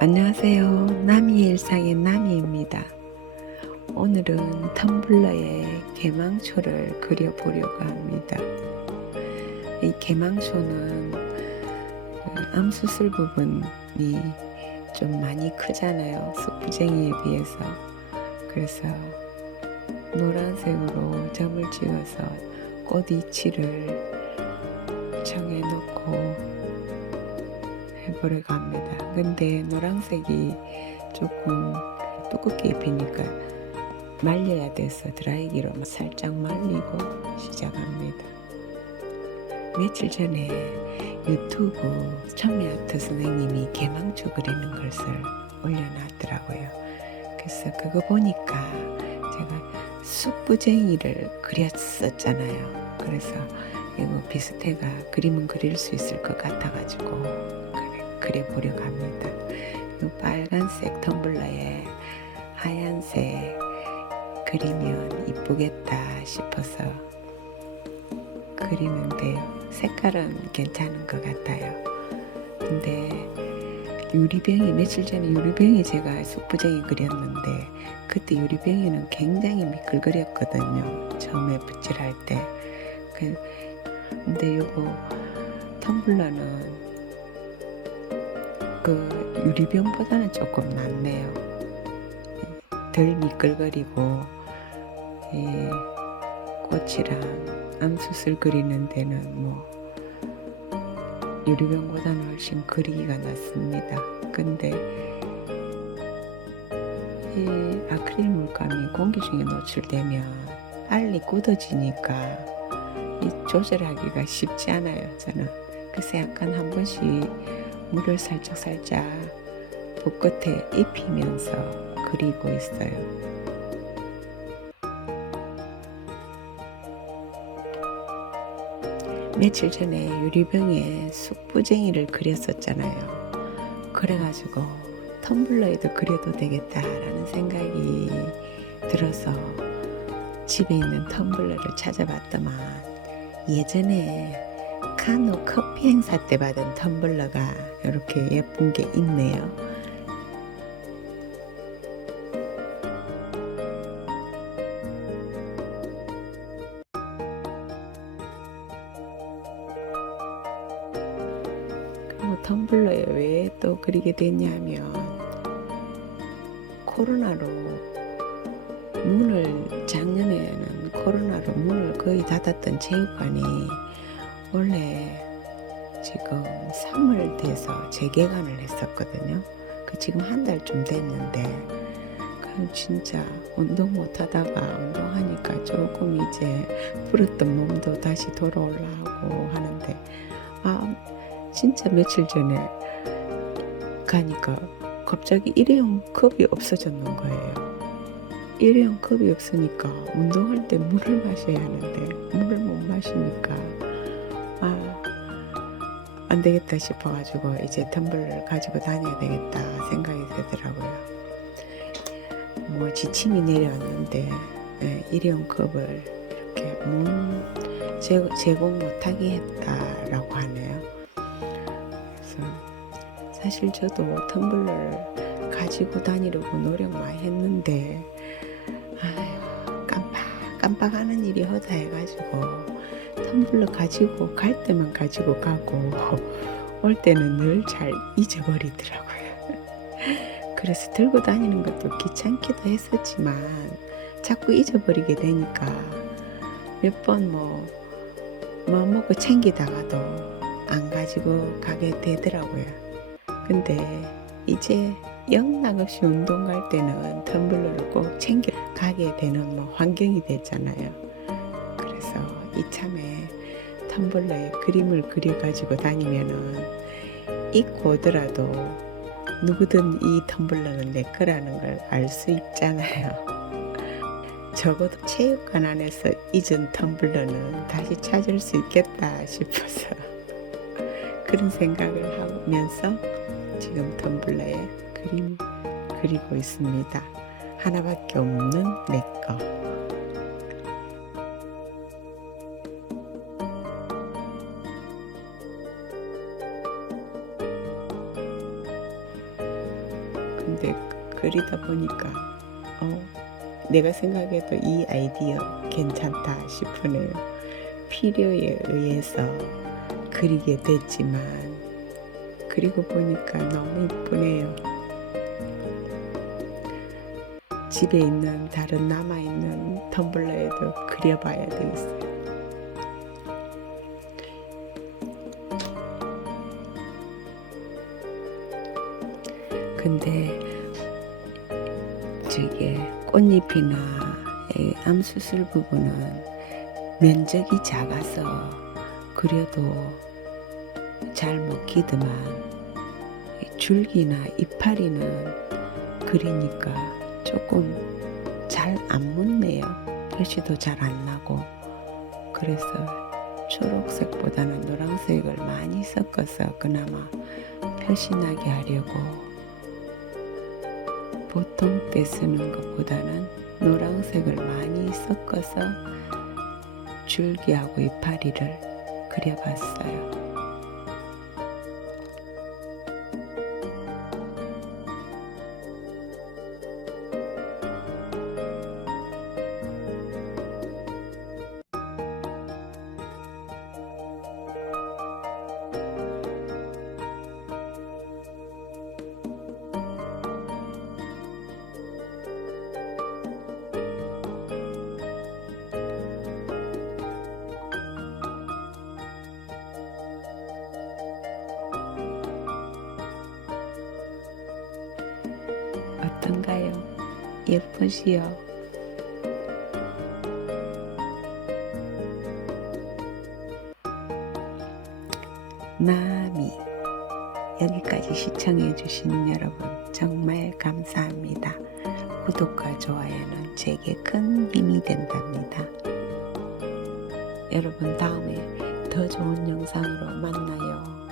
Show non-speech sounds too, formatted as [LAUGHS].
안녕하세요. 나미의 일상의 나미입니다. 오늘은 텀블러에 개망초를 그려보려고 합니다. 이 개망초는 그 암수술 부분이 좀 많이 크잖아요. 숙부쟁이에 비해서. 그래서 노란색으로 점을 찍어서 꽃 위치를 정해놓고 해보려고 합니다. 근데 노란색이 조금 두껍게 입히니까 말려야 돼서 드라이기로 살짝 말리고 시작합니다. 며칠 전에 유튜브 천미아트 선생님이 개망초 그리는 것을 올려놨더라고요. 그래서 그거 보니까 제가 쑥부쟁이를 그렸었잖아요. 그래서 이거 비슷해가 그림은 그릴 수 있을 것 같아가지고 그려보려고 합니다. 이 빨간색 텀블러에 하얀색 그리면 이쁘겠다 싶어서 그리는데요. 색깔은 괜찮은 것 같아요. 근데 유리병이 며칠 전에 유리병이 제가 숙부쟁이 그렸는데 그때 유리병이는 굉장히 미끌거렸거든요. 처음에 붓질할 때. 그, 근데 요거 텀블러는 그 유리병보다는 조금 낫네요. 덜 미끌거리고 이 꽃이랑 암수술 그리는 데는 뭐 유리병보다는 훨씬 그리기가 낫습니다. 근데 이 아크릴 물감이 공기 중에 노출되면 빨리 굳어지니까 이 조절하기가 쉽지 않아요. 저는 그래서 약간 한 번씩 물을 살짝 살짝 붓 끝에 입히면서 그리고 있어요. 며칠 전에 유리병에 숙부쟁이를 그렸었잖아요. 그래가지고 텀블러에도 그려도 되겠다라는 생각이 들어서 집에 있는 텀블러를 찾아봤더만 예전에 카노 커피 행사 때 받은 텀블러가 이렇게 예쁜 게 있네요. 그리고 텀블러에 왜 또 그리게 됐냐면 코로나로 문을 작년에는 코로나로 문을 거의 닫았던 체육관이 원래 지금 3월 돼서 재개관을 했었거든요. 그 지금 한 달쯤 됐는데 그럼 진짜 운동 못 하다가 운동하니까 조금 이제 불었던 몸도 다시 돌아올라고 하는데 아 진짜 며칠 전에 가니까 갑자기 일회용 컵이 없어졌는 거예요. 일회용 컵이 없으니까 운동할 때 물을 마셔야 하는데 물을 못 마시니까 아, 안 되겠다 싶어가지고 이제 텀블러를 가지고 다녀야 되겠다 생각이 되더라고요. 뭐 지침이 내려왔는데 예, 일회용 컵을 이렇게 문 제, 제공 못하게 했다라고 하네요. 그래서 사실 저도 텀블러를 가지고 다니려고 노력 많이 했는데 아휴 깜빡 깜빡하는 일이 허다 해가지고 텀블러 가지고 갈 때만 가지고 가고 [LAUGHS] 올 때는 늘 잘 잊어버리더라고요. [LAUGHS] 그래서 들고 다니는 것도 귀찮기도 했었지만 자꾸 잊어버리게 되니까 몇 번뭐 마음 먹고 챙기다가도 안 가지고 가게 되더라고요. 근데 이제 영락없이 운동 갈 때는 텀블러를 꼭 챙겨 가게 되는 뭐 환경이 됐잖아요. 이참에 텀블러에 그림을 그려가지고 다니면은 잊고 오더라도 누구든 이 텀블러는 내 거라는 걸 알 수 있잖아요. [LAUGHS] 적어도 체육관 안에서 잊은 텀블러는 다시 찾을 수 있겠다 싶어서 [LAUGHS] 그런 생각을 하면서 지금 텀블러에 그림 그리고 있습니다. 하나밖에 없는 내 거. 근데 그리다 보니까 어, 내가 생각해도 이 아이디어 괜찮다 싶으네요. 필요에 의해서 그리게 됐지만 그리고 보니까 너무 이쁘네요. 집에 있는 다른 남아있는 텀블러에도 그려봐야 되겠어요. 근데 저게 꽃잎이나 이 암수술 부분은 면적이 작아서 그려도 잘 먹히더만 이 줄기나 이파리는 그리니까 조금 잘 안 묻네요. 표시도 잘 안 나고 그래서 초록색보다는 노란색을 많이 섞어서 그나마 표시 나게 하려고 보통 때 쓰는 것보다는 노란색을 많이 섞어서 줄기하고 이파리를 그려봤어요. 예쁘시요? 나미 여기까지 시청해 주신 여러분 정말 감사합니다. 구독과 좋아요는 제게 큰 힘이 된답니다. 여러분 다음에 더 좋은 영상으로 만나요.